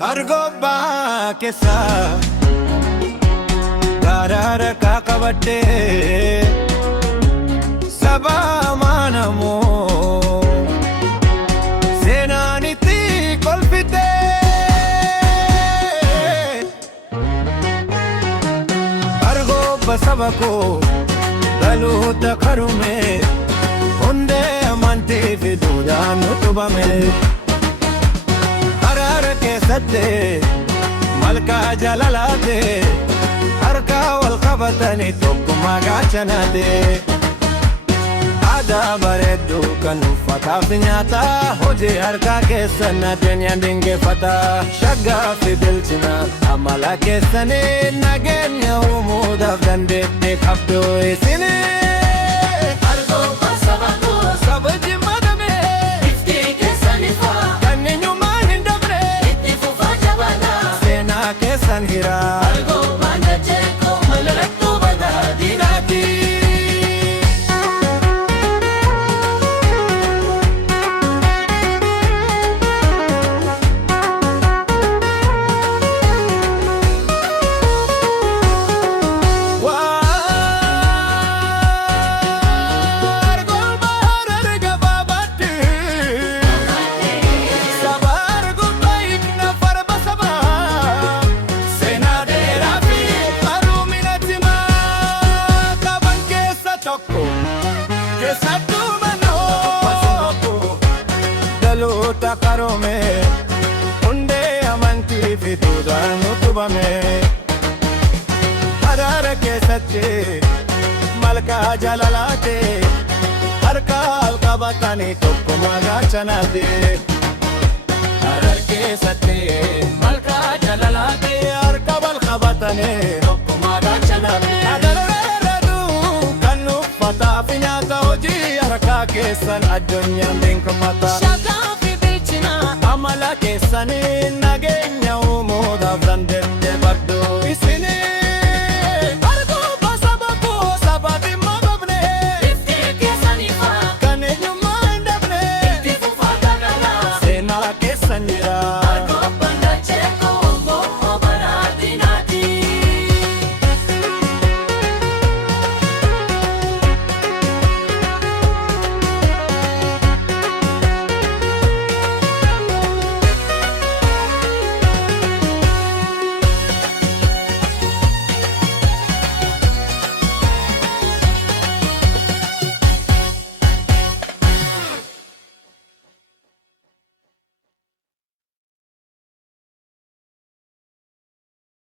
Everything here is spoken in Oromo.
Argoba kesa Garara kakavate Saba manamo Senaniti kolpite Argoba sabako Galuta karume Hunde amante viduda nutubame سدي ملكا جلالاتي أركا والخبطني توكو ما قاتشناتي عدا بردو كانو فتا في نياتا هوجي أركا كيسنا دنيا دنجي فتا شقا في بلتنا أمالا كيسني ناقين يومو دفدن بيتني كبدو يسيني Hira Algo manda cheko malarakto bada dinati Daluta karome unde amanti fituda nutubame Hadara ke sache malka jalalate harka alqabatani tokko maga chanade Hadara ke sache malka jalalate harka alqabatani tokko maga chanade Kanu fata finyata hoji harka kesan adunya minkamata